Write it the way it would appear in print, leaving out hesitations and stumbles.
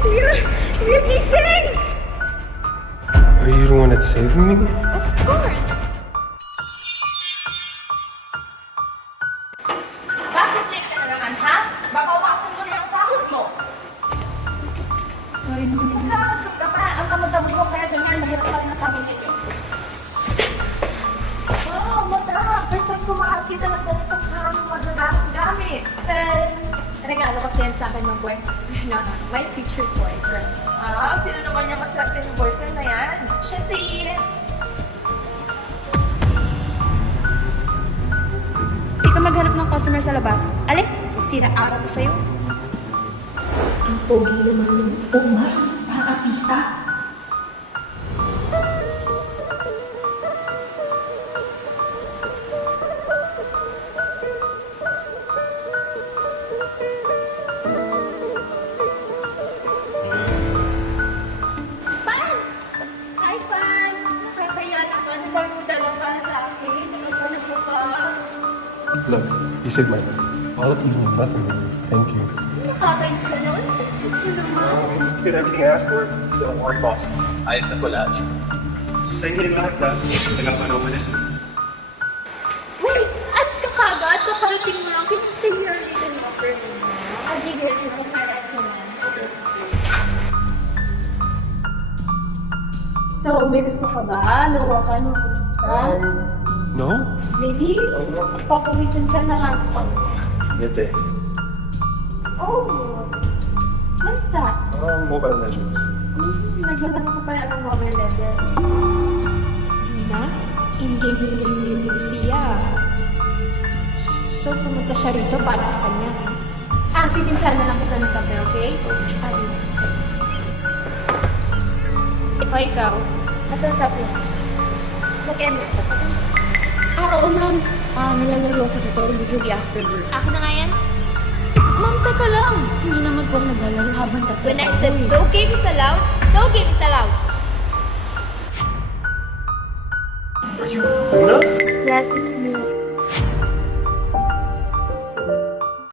You're gising! Are you the one that's saving me? Of course! Bakit late ka na naman, ha? Babawasan ko na yung sahod mo. Sorry naman. Nakakasok ka pa. Ang kamot-kamot ko kaya ganyan. Mahirap pa rin ang family niyo. Wow, mata. First time ko makakita ng ganitong karang magagamit. Regalo kasi yan sa akin ng boyfriend. No, my future boyfriend. Sino naman niya maswerte ng boyfriend na yan? Siya si Hindi ka maghanap ng customer sa labas. Alex, nasisira araw ko sa'yo. ang pogi naman ng Omar. Artista. Pan! Hi, Pan! Nakakaya naman. Ang dami mo dalawa para sa akin. Nagkapanan mo pa. Look, you saved my life. All of these mean nothing to me. Thank you. Nakakainis ka naman. Sweet mo naman. You get everything I asked for? The hard boss. Ayos na po lahat. Sa inyo lahat na, nagkapanaw mo na siya. Wait! At siya kagad? Kaparating mo lang. Kinasay your little number mo. I'll give you a rest naman. So, may gusto ka ba? Nawa ka nung No? maybe? Papawisan ka na lang. Hindi. Oh! What's that? Mobile Legends. Naglaro ko pala ng Mobile Legends. Yuna, in-game siya. So, pumunta siya rito para sa kanya. Titimplahan na lang kita ng kape, okay? O ikaw, Asan sa atin? mag-end ka pa. Oo, ma'am. Nilalaro ko dito usually after work. Akin na nga yan? Ma'am, teka lang. Hindi naman po ako naglalaro habang tatlo. When I said no game is allowed, no game is allowed. Are you Luna? Yes, it's me.